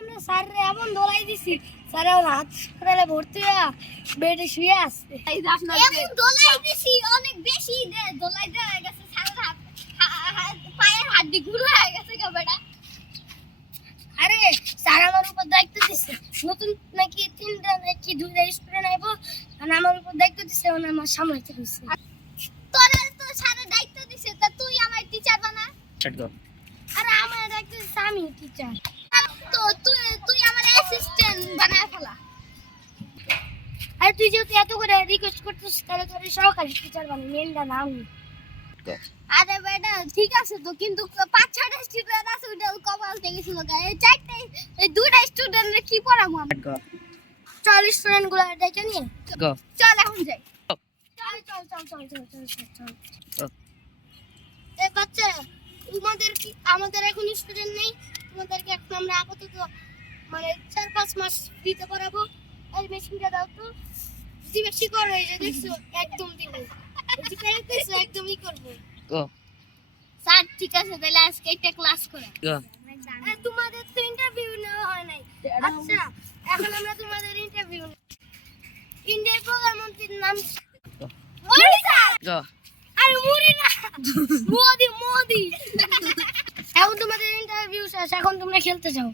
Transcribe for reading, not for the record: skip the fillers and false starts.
আমরা স্যাররে এমন দোলাই দিছি, স্যার আমার হাসপাতালে ভর্তি হয়ে বেডে শুয়ে আছে। এমন দোলাই দিছি অনেক বেশি দোলাই দেওয়া গেছে, স্যারের পায়ের হাড্ডি গুলো হয়ে গেছে গো বেটা। আরে স্যার আমার উপর দায়িত্ব দিচ্ছে, নতুন নাকি 3টা নাকি 2টা স্টুডেন্ট আইব, আর আমার উপর দায়িত্ব দিচ্ছে, মানে আমার সামলাইতে হইছে। তোরে তো স্যারের দায়িত্ব দিছে, তা তুই আমার টিচার বানা। আরে আমার দায়িত্ব দিচ্ছে, আমি টিচার। তো তুই আমার অ্যাসিস্ট্যান্ট বানায় ফেলা। আরে তুই যেহেতু এত করে রিকোয়েস্ট করতেছিস, তাহলে তোর সহকারী টিচার বানাই, মেনটা না আমি। আরে বেটা ঠিক আছে তো, কিন্তু 5-6টা স্টুডেন্ট আছে, ওটা কপাল থেকে ছিল গায়ে। এই 4টে এই 2টা স্টুডেন্টের কি পড়াবো আমরা? চল স্টুডেন্ট গুলো ডেকে নিয়ে চল এখন যাই। চল। এ বাচ্চা, আমাদের এখন স্টুডেন্ট নেই, তোমাদেরকে এখন আমরা আপাতত মানে 4-5 মাস দিতে পারবো। এই মেশিনটা দাও তো, যদি বেশি করো, এই যে দেখছো একদম দিব, যদি পেরেছো একদমই করবো। স্যার ঠিক আছে, তাহলে আজকে একটা ক্লাস করে। আরে তোমাদের তো ইন্টারভিউ নেওয়া হয় নাই। আচ্ছা, এখন আমরা তোমাদের ইন্টারভিউ ইন্ডিয়ার প্রধানমন্ত্রীর নাম মোদি স্যার। আরে মোদি না, মোদি। এখন তোমাদের ইন্টারভিউ শেষ, এখন তোমরা খেলতে যাও।